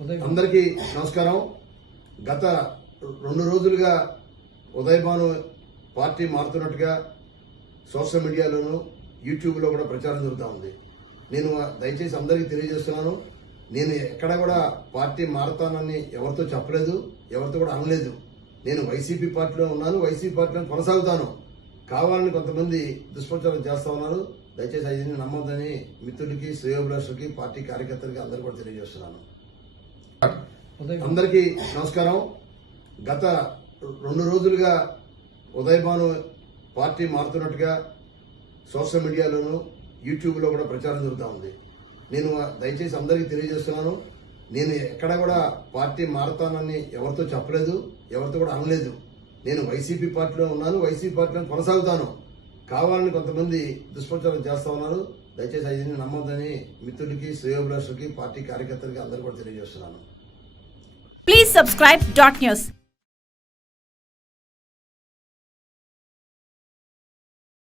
అందరికీ నమస్కారం. గత రెండు రోజులుగా ఉదయభాను పార్టీ మారుతున్నట్టుగా సోషల్ మీడియాలోను యూట్యూబ్లో కూడా ప్రచారం జరుగుతూ ఉంది. నేను దయచేసి అందరికీ తెలియజేస్తున్నాను. నేను ఎక్కడ కూడా పార్టీ మారతానని ఎవరితో చెప్పలేదు ఎవరితో కూడా అనలేదు. నేను వైసీపీ పార్టీలో ఉన్నాను వైసీపీ పార్టీలో కొనసాగుతాను. కావాలని కొంతమంది దుష్ప్రచారం చేస్తా ఉన్నారు. దయచేసి అది నమ్మొద్దని మిత్రుడికి శ్రేయోభిలాషులకి పార్టీ కార్యకర్తలకి అందరూ కూడా తెలియజేస్తున్నాను. అందరికీ నమస్కారం. గత రెండు రోజులుగా ఉదయభాను పార్టీ మారుతున్నట్టుగా సోషల్ మీడియాలోను యూట్యూబ్లో కూడా ప్రచారం జరుగుతూ ఉంది. నేను దయచేసి అందరికీ తెలియజేస్తున్నాను. నేను ఎక్కడ కూడా పార్టీ మారతానని ఎవరితో చెప్పలేదు ఎవరితో కూడా అనలేదు. నేను వైసీపీ పార్టీలో ఉన్నాను వైసీపీ పార్టీలో కొనసాగుతాను. కావాలని కొంతమంది దుష్ప్రచారం చేస్తా ఉన్నారు. దయచేసి అది నమ్మొద్దని మిత్రుడికి శ్రేయోభిలాషులకి పార్టీ కార్యకర్తలకి అందరూ కూడా తెలియజేస్తున్నాను. Please subscribe dot news